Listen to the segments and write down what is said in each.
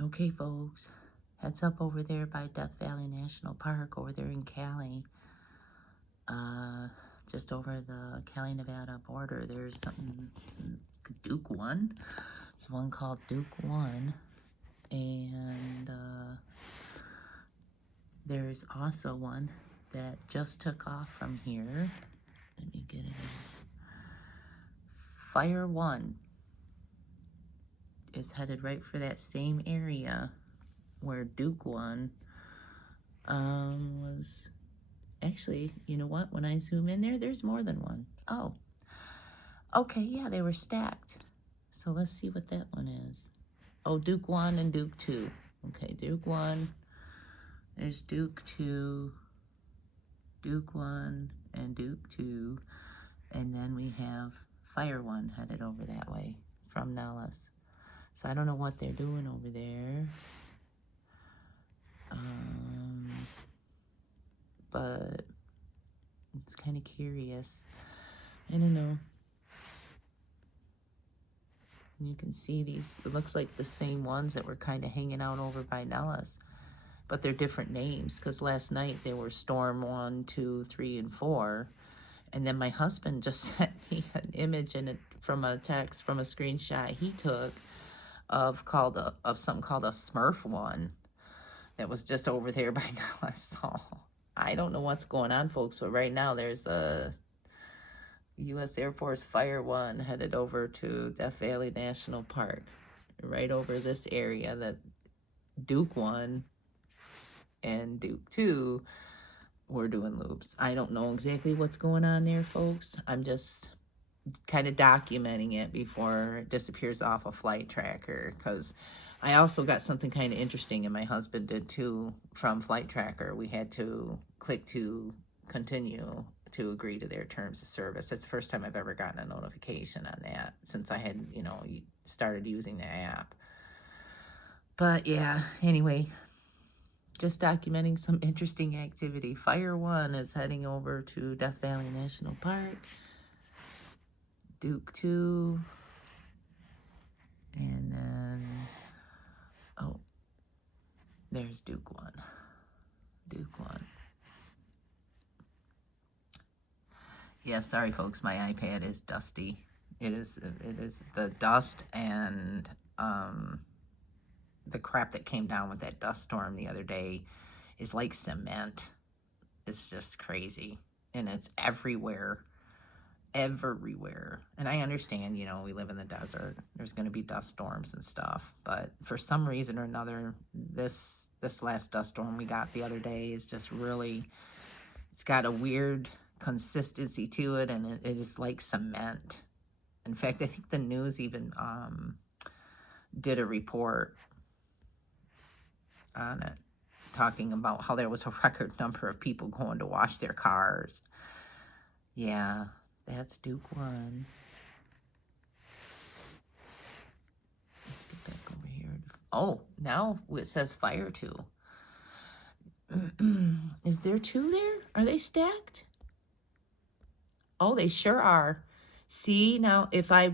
Okay, folks, heads up over there by Death Valley National Park over there in Cali. Just over the Cali, Nevada border, there's something, Duke 1. There's one called Duke 1. And there's also one that just took off from here. Let me get it. FIRE1 is headed right for that same area where Duke 1 was. Actually, you know what? When I zoom in there, there's more than one. Oh, okay, yeah, they were stacked. So let's see what that one is. Oh, Duke 1 and Duke 2. Okay, Duke 1. There's Duke 2, Duke 1, and Duke 2. And then we have FIRE1 headed over that way from Nellis. So I don't know what they're doing over there. But it's kind of curious. I don't know. You can see these, it looks like the same ones that were kind of hanging out over by Nellis, but they're different names, because last night they were Storm 1, 2, 3, and 4. And then my husband just sent me an image from a text, from a screenshot he took of something called a Smurf 1 that was just over there by Nellis. So I don't know what's going on, folks, but right now there's the U.S. Air Force FIRE1 headed over to Death Valley National Park, right over this area that Duke 1 and Duke 2 were doing loops. I don't know exactly what's going on there, folks. I'm just kind of documenting it before it disappears off a flight tracker, because I also got something kind of interesting, and my husband did too, from Flight Tracker. We had to click to continue to agree to their terms of service. That's the first time I've ever gotten a notification on that since I had, started using the app. But yeah, anyway, just documenting some interesting activity. FIRE1 is heading over to Death Valley National Park. Duke 2. And then, oh, there's Duke 1. Duke 1. Yeah, sorry folks, my iPad is dusty. It is the dust and the crap that came down with that dust storm the other day is like cement. It's just crazy, and it's everywhere. And I understand, we live in the desert, there's going to be dust storms and stuff, but for some reason or another, this last dust storm we got the other day is just really, it's got a weird consistency to it, and it is like cement. In fact, I think the news even did a report on it, talking about how there was a record number of people going to wash their cars. Yeah, that's Duke 1. Let's get back over here. Oh, now it says FIRE2. Is there 2 there? Are they stacked? Oh, they sure are. See, now if I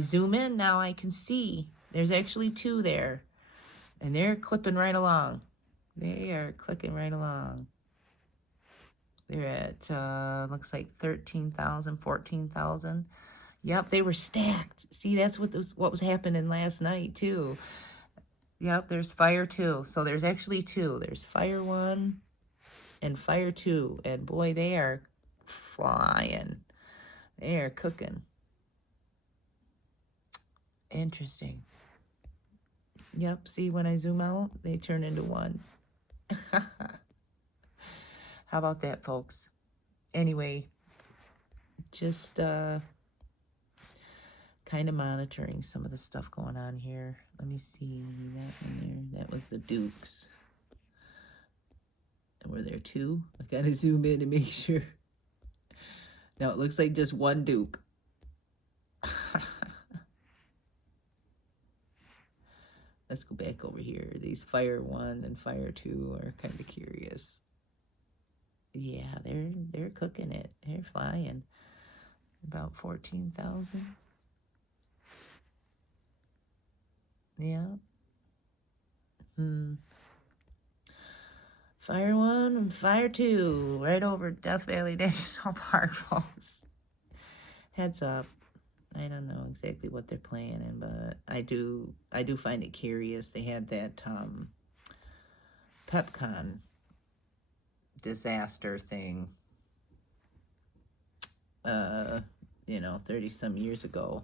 zoom in, now I can see there's actually 2 there, and they're clipping right along. They are clicking right along. They're at looks like 13,000, 14,000. Yep, they were stacked. See, that's what was happening last night too. Yep, there's FIRE2. So there's actually 2. There's FIRE1 and FIRE2, and boy, they are flying. They are cooking. Interesting. Yep, see, when I zoom out, they turn into 1. How about that, folks? Anyway, just kind of monitoring some of the stuff going on here. Let me see that one there. That was the Dukes. And were there 2? I gotta zoom in to make sure. Now it looks like just 1 Duke. Let's go back over here. These FIRE1 and FIRE2 are kind of curious. Yeah, they're cooking it. They're flying. About 14,000. Yeah. Fire 1 and Fire 2, right over Death Valley National Park, folks. Heads up. I don't know exactly what they're planning, but I do find it curious. They had that PepCon disaster thing, 30 some years ago.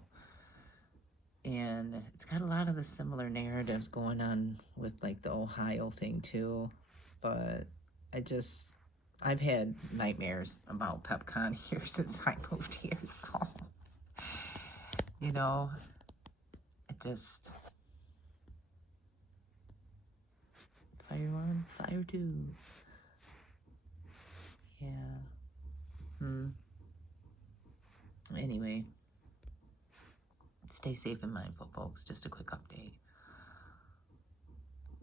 And it's got a lot of the similar narratives going on with like the Ohio thing too. But I've had nightmares about PepCon here since I moved here, so, Fire 1, Fire 2. Yeah. Anyway, stay safe and mindful, folks. Just a quick update.